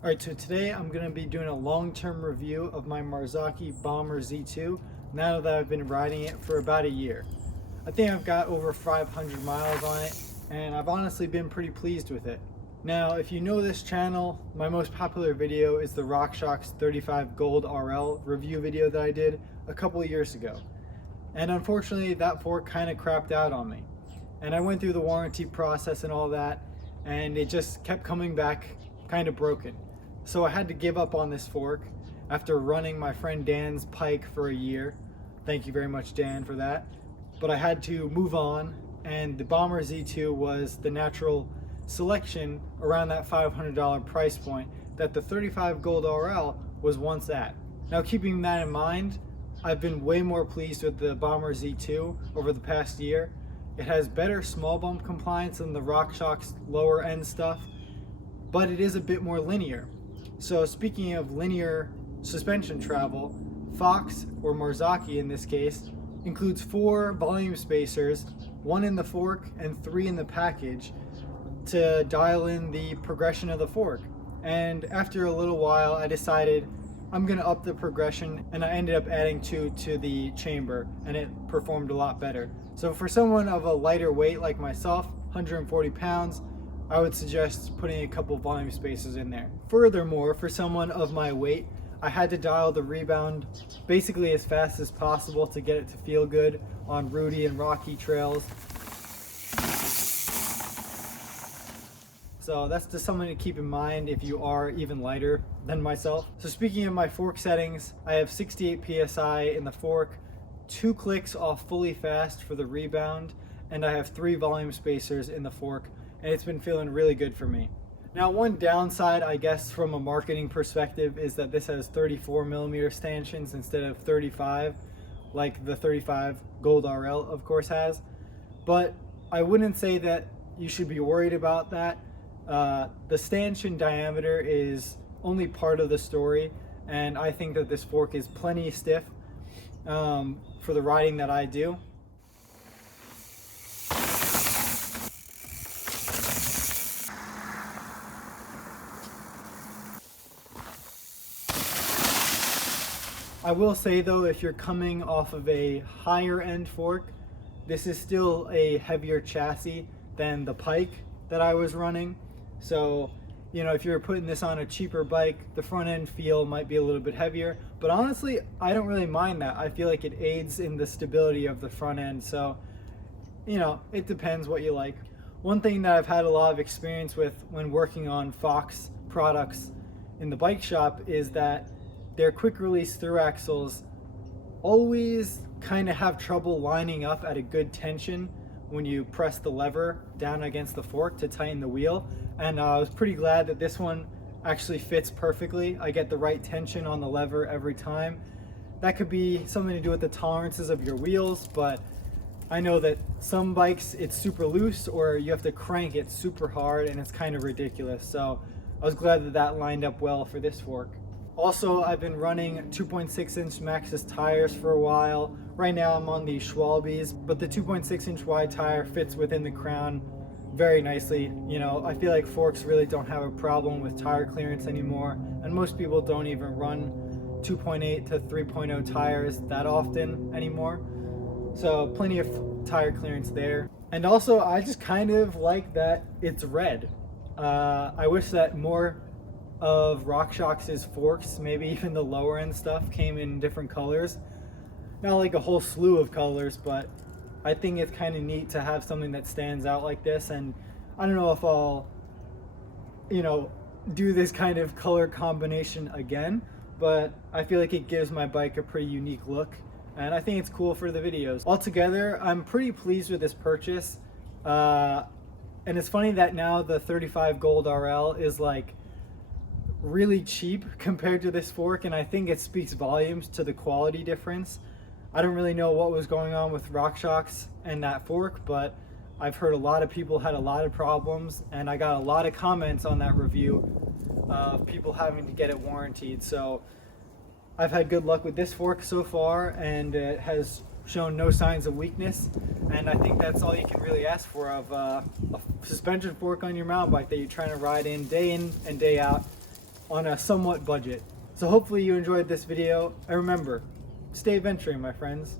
Alright, so today I'm going to be doing a long-term review of my Marzocchi Bomber Z2 now that I've been riding it for about a year. I think I've got over 500 miles on it, and I've honestly been pretty pleased with it. Now, if you know this channel, my most popular video is the Rockshox 35 Gold RL review video that I did a couple of years ago. And unfortunately, that fork kind of crapped out on me. And I went through the warranty process and all that, and it just kept coming back kind of broken. So I had to give up on this fork after running my friend Dan's Pike for a year. Thank you very much, Dan, for that. But I had to move on, and the Bomber Z2 was the natural selection around that $500 price point that the 35 Gold RL was once at. Now, keeping that in mind, I've been way more pleased with the Bomber Z2 over the past year. It has better small bump compliance than the Rockshox lower end stuff, but it is a bit more linear. So speaking of linear suspension travel, Fox, or Marzocchi in this case, includes 4 volume spacers, 1 in the fork and 3 in the package, to dial in the progression of the fork. And after a little while I decided I'm going to up the progression, and I ended up adding 2 to the chamber, and it performed a lot better. So for someone of a lighter weight like myself, 140 pounds, I would suggest putting a couple volume spacers in there. Furthermore, for someone of my weight, I had to dial the rebound basically as fast as possible to get it to feel good on rooty and rocky trails. So that's just something to keep in mind if you are even lighter than myself. So speaking of my fork settings, I have 68 PSI in the fork, 2 clicks off fully fast for the rebound, and I have 3 volume spacers in the fork, and it's been feeling really good for me. Now, one downside, I guess, from a marketing perspective is that this has 34mm stanchions instead of 35, like the 35 Gold RL of course has. But I wouldn't say that you should be worried about that. The stanchion diameter is only part of the story, and I think that this fork is plenty stiff for the riding that I do. I will say though, if you're coming off of a higher end fork, this is still a heavier chassis than the Pike that I was running. So, you know, if you're putting this on a cheaper bike, the front end feel might be a little bit heavier, but honestly, I don't really mind that. I feel like it aids in the stability of the front end. So, you know, it depends what you like. One thing that I've had a lot of experience with when working on Fox products in the bike shop is that their quick release through axles always kind of have trouble lining up at a good tension when you press the lever down against the fork to tighten the wheel. And I was pretty glad that this one actually fits perfectly. I get the right tension on the lever every time. That could be something to do with the tolerances of your wheels, but I know that some bikes it's super loose, or you have to crank it super hard and it's kind of ridiculous. So I was glad that that lined up well for this fork. Also, I've been running 2.6-inch Maxxis tires for a while. Right now I'm on the Schwalbe's, but the 2.6-inch wide tire fits within the crown very nicely. You know, I feel like forks really don't have a problem with tire clearance anymore, and most people don't even run 2.8 to 3.0 tires that often anymore. So plenty of tire clearance there. And also, I just kind of like that it's red. I wish that more of Rockshox's forks, maybe even the lower end stuff, came in different colors. Not like a whole slew of colors, but I think it's kind of neat to have something that stands out like this. And I don't know if I'll, you know, do this kind of color combination again, but I feel like it gives my bike a pretty unique look, and I think it's cool for the videos. Altogether, I'm pretty pleased with this purchase. And it's funny that now the 35 Gold RL is like really cheap compared to this fork, and I think it speaks volumes to the quality difference. I don't really know what was going on with Rockshox and that fork, but I've heard a lot of people had a lot of problems, and I got a lot of comments on that review of people having to get it warranted. So I've had good luck with this fork so far, and it has shown no signs of weakness, and I think that's all you can really ask for of a suspension fork on your mountain bike that you're trying to ride in and day out. on a somewhat budget. So hopefully you enjoyed this video, and remember, stay venturing, my friends.